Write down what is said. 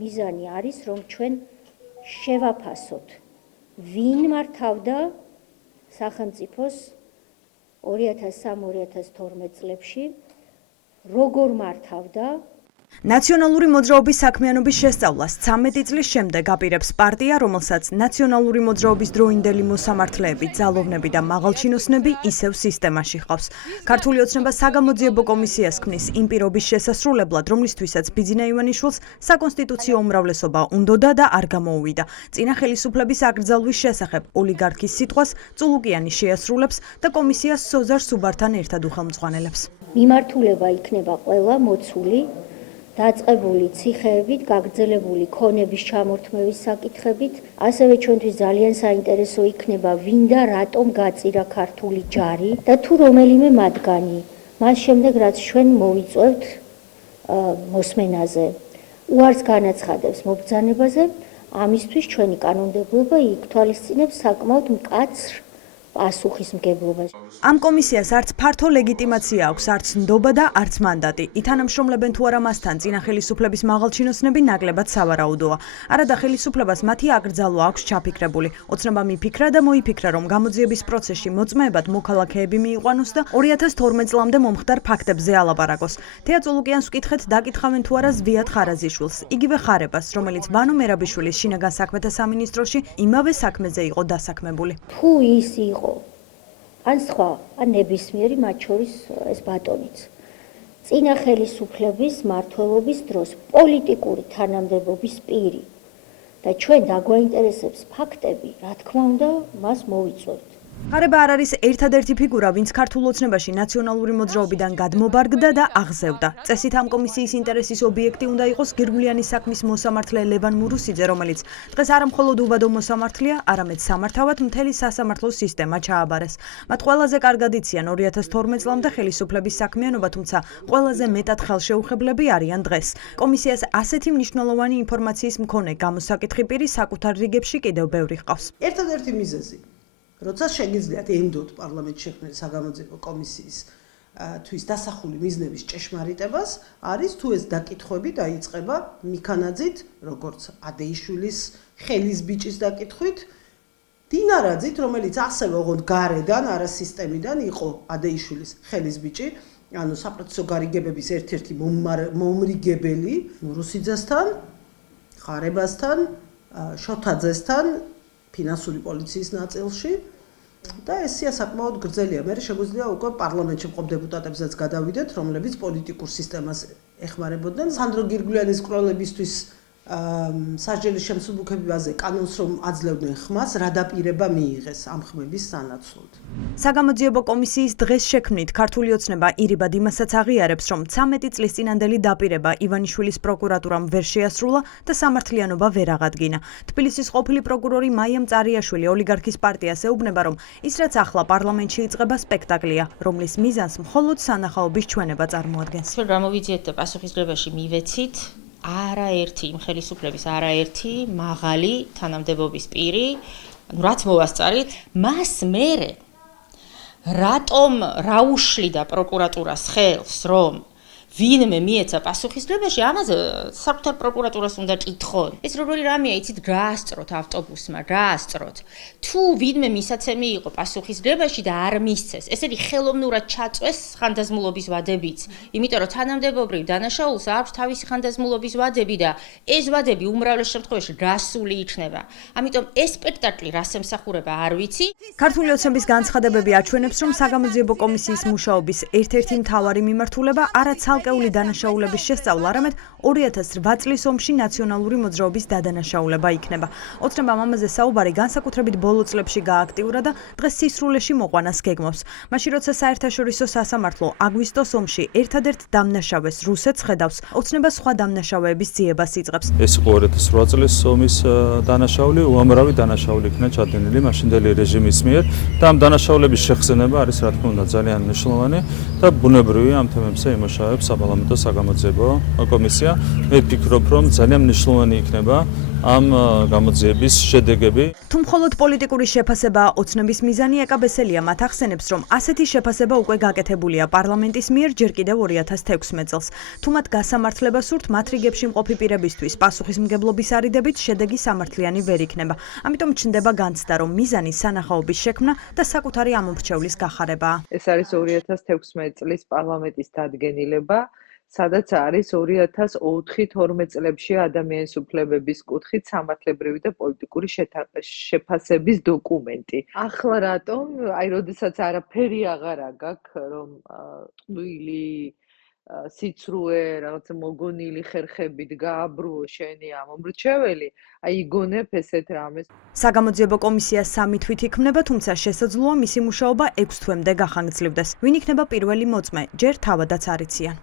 მიზანი არის, რომ ჩვენ შევაფასოთ, ვინ მართავდა სახელმწიფოს 2003-2012 წლებში, როგორ მართავდა. ნაციონალური მოძრაობის საქმიანობის შესწავლას 13 წლის შემდეგ აპირებს პარტია, რომელსაც ნაციონალური მოძრაობის დროინდელი მოსამართლეები, ძალოვნები და მაღალჩინოსნები ისევ სისტემაში ჰყავს. ქართული ოცნება საგამოძიებო კომისიას ქმნის იმ პირობის შესასრულებლად, რომლისთვისაც ბიძინა ივანიშვილს საკონსტიტუციო უმრავლესობა უნდოდა და არ გამოუვიდა. წინა ხელისუფლების აკრძალვის შესახებ ოლიგარქის სიტყვას წულუკიანი შეასრულებს და კომისიას სოზარ სუბართან ერთად უხელმძღვანელებს. მიმართულება იქნება ყველა მოცული დაწყებული ციხეებით, გაგრძელებული ქონების ჩამორთმევის საკითხებით, ასევე ჩვენთვის ძალიან საინტერესო იქნება ვინ და რატომ გაწირა ქართული ჯარი და თუ რომელიმე მათგანი. მას შემდეგ რაც ჩვენ მოვიწევთ მოსმენაზე, უარს განაცხადებს მობრძანებაზე, ამისთვის ჩვენი კანონმდებლობა ითვალისწინებს საკმაოდ მკაცრ პასუხისმგებლობას. ამ კომისიას არც ფართო ლეგიტიმაცია აქვს, არც ნდობა და არც მანდატი. ითანამშრომლებენ თუ არა მასთან წინა ხელისუფლების მაღალჩინოსნები ნაკლებად სავარაუდოა. არადა ხელისუფლებას მათი აკრძალვა აქვს ჩაფიქრებული. ოცნება მიფიქრა და მოიფიქრა, რომ გამოძიების პროცესში მოწმეებად მოქალაქეები მიიყვანოს და 2012 წლამდე მომხდარ ფაქტებზე ალაპარაკოს. თეა წულუკიანს ვკითხეთ, დაკითხავენ თუ არა ზვიად ხარაზიშვილს, იგივე ხარებას, რომელიც ვანო მერაბიშვილის შინაგან საქმეთა სამინისტროში იმავე საქმეზე იყო დასაქმებული. თუ ის იყო ან სხვა, ან ნებისმიერი, მათ შორის ეს ბატონიც. წინა ხელისუფლების მმართველობის დროს პოლიტიკური თანამდებობის პირი და ჩვენ დაგვაინტერესებს ფაქტები, რა თქმა უნდა, მას მოვიწვევთ. ხარება არ არის ერთადერთი ფიგურა, ვინც ქართულ ოცნებაში ნაციონალური მოძრაობიდან გადმობარგდა და აღზევდა. წესით ამ კომისიის ინტერესის ობიექტი უნდა იყოს გირგვლიანის საქმის მოსამართლე ლევან მურუსიძე, რომელიც დღეს არა მხოლოდ უბადო მოსამართლეა, არამედ სამართავად მთელი სასამართლო სისტემა ჩააბარეს. მათ ყველაზე კარგად იციან 2012 წლამდე ხელისუფლების საქმიანობა, თუმცა ყველაზე მეტად ხელშეუხებლები არიან დღეს. კომისიას ასეთი მნიშვნელოვანი ინფორმაციის მქონე გამოსაკითხი პირი საკუთარ რიგებში კიდევ ბევრი ჰყავს. ერთადერთი მიზეზი როცა შეგიძლიათ ენდოთ პარლამენტში შექმნილი საგამოძიებო კომისიის თვის დასახული მიზნების ჭეშმარიტებას, არის თუ ეს დაკითხვები დაიწყება მიქანაძით, როგორც ადეიშვილის ხელის ბიჭის დაკითხვით, დინარაძით, რომელიც ასევე ოღონდ გარედან, არა სისტემიდან იყო ადეიშვილის ხელის ბიჭი, ანუ საპროცესო გარიგებების ერთ-ერთი მომრიგებელი მურუსიძესთან, ხარებასთან, შოთაძესთან, ფინანსური პოლიციის ნაწილში და ეს სია საკმაოდ გრძელია. მე შეგვიძლია უკვე პარლამენტში მყოფ დეპუტატებსაც გადავიდეთ, რომლებიც პოლიტიკურ სისტემას ეხმარებოდნენ. სანდრო გირგვლიანის კროლებისთვის სასჯელის შემსუბუქებაზე კანონს რომ აძლევდნენ ხმას, რა დაპირება მიიღეს ამ ხმების სანაცვლოდ. საგამოძიებო კომისიის დღეს შექმნით ქართული ოცნება ირიბად იმასაც აღიარებს, რომ 13 წლის წინანდელი დაპირება ივანიშვილის პროკურატურამ ვერ შეასრულა და სამართლიანობა ვერ აღადგინა. თბილისის ყოფილი პროკურორი მაია მწარიაშვილი ოლიგარქის პარტიას ეუბნება, რომ ის რაც ახლა პარლამენტში იწყება სპექტაკლია, რომლის მიზანს მხოლოდ სანახაობის ჩვენება წარმოადგენს. ჩვენ გამოვიძიეთ და პასუხისმგებაში მივეცით არაერთი იმ ხელისუფლების არაერთი მაღალი თანამდებობის პირი, რაც მოვასწარით, მას მერე რატომ რა უშლიდა პროკურატურას ხელს, რომ ვინმე მიეცა პასუხისმგებაში, ამაზე საკუთარ პროკურატურას უნდა ჭითხონ. ეს როგორი რამეა, იცით, გაასწროთ ავტობუსმა, გაასწროთ. თუ ვინმე მისაცემი იყო პასუხისმგებაში და არ მისცეს, ესეთი ხელოვნურად ჩაწვეს ხანდაზმულობის ვადებიც, იმიტომ რომ თანამდებობრივ დანაშაულს აქვს თავისი ხანდაზმულობის ვადები და ეს ვადები უმრავლეს შემთხვევაში გასული იქნება. ამიტომ ეს სპექტაკლი რას ემსახურება, არ ვიცი. ქართული ოცნების განცხადებები აჩვენებს, რომ საგამოძიებო კომისიის მუშაობის ერთ-ერთი მთავარი მიმართულება არა ცალკეული დანაშაულების შესწავლა, არამედ 2008 წლის ომში ნაციონალური მოძრაობის დადანაშაულება იქნება. ოცნებამ ამაზე საუბარი განსაკუთრებით ბოლო წლებში გააქტიურა და დღეს სისრულეში მოყვანას გეგმავს. მაშინ როცა საერთაშორისო სასამართლო აგვისტოს ომში ერთადერთ დამნაშავეს რუსეთს ხედავს, ოცნება სხვა დამნაშავეების ძიებას იწყებს. ეს იყო 2008 წლის ომის დანაშაული, უამრავი დანაშაული იქნა ჩადენილი მაშინდელი რეჟიმის მიერ და ამ დანაშაულების შეხსენება არის რა თქმა უნდა ძალიან მნიშვნელოვანი და ბუნებრივია ამ თემებზე იმუშავებს საპარლამენტო საგამოძიებო კომისია. მე ვფიქრობ, რომ ძალიან მნიშვნელოვანი იქნება ამ გამოძიების შედეგები. თუ მხოლოდ პოლიტიკური შეფასებაა ოცნების მიზანი, ეკაბესელია მათ ახსენებს, რომ ასეთი შეფასება უკვე გაკეთებულია პარლამენტის მიერ ჯერ კიდევ 2016 წელს. თუ მათ გასამართლება სურთ, მათ რიგებში მყოფი პირებისთვის პასუხისმგებლობის არიდებით შედეგი სამართლიანი ვერ იქნება. ამიტომ ჩნდება განცდა, რომ მიზანი სანახაობის შექმნა და საკუთარი ამომრჩევლის გახარებაა. ეს არის 2016 წლის პარლამენტის დადგენილება, სადაც არის 2004-12 წლებში ადამიანის უფლებების კუთხით სამართლებრივი და პოლიტიკური შეფასების დოკუმენტი. ახლა რატომ, როდესაც არაფერი აღარა გაქვს, რომ ტყუილი სიცრუე, რაღაცა მოგონილი ხერხებით გააბრუო შენი ამომრჩეველი, იგონებ ესეთ რამეს. საგამოძიებო კომისია 3 თვით იქმნება, თუმცა შესაძლოა მისი მუშაობა 6 თვემდე გახანგრძლივდეს. ვინ იქნება პირველი მოწმე, ჯერ თავადაც არ იციან.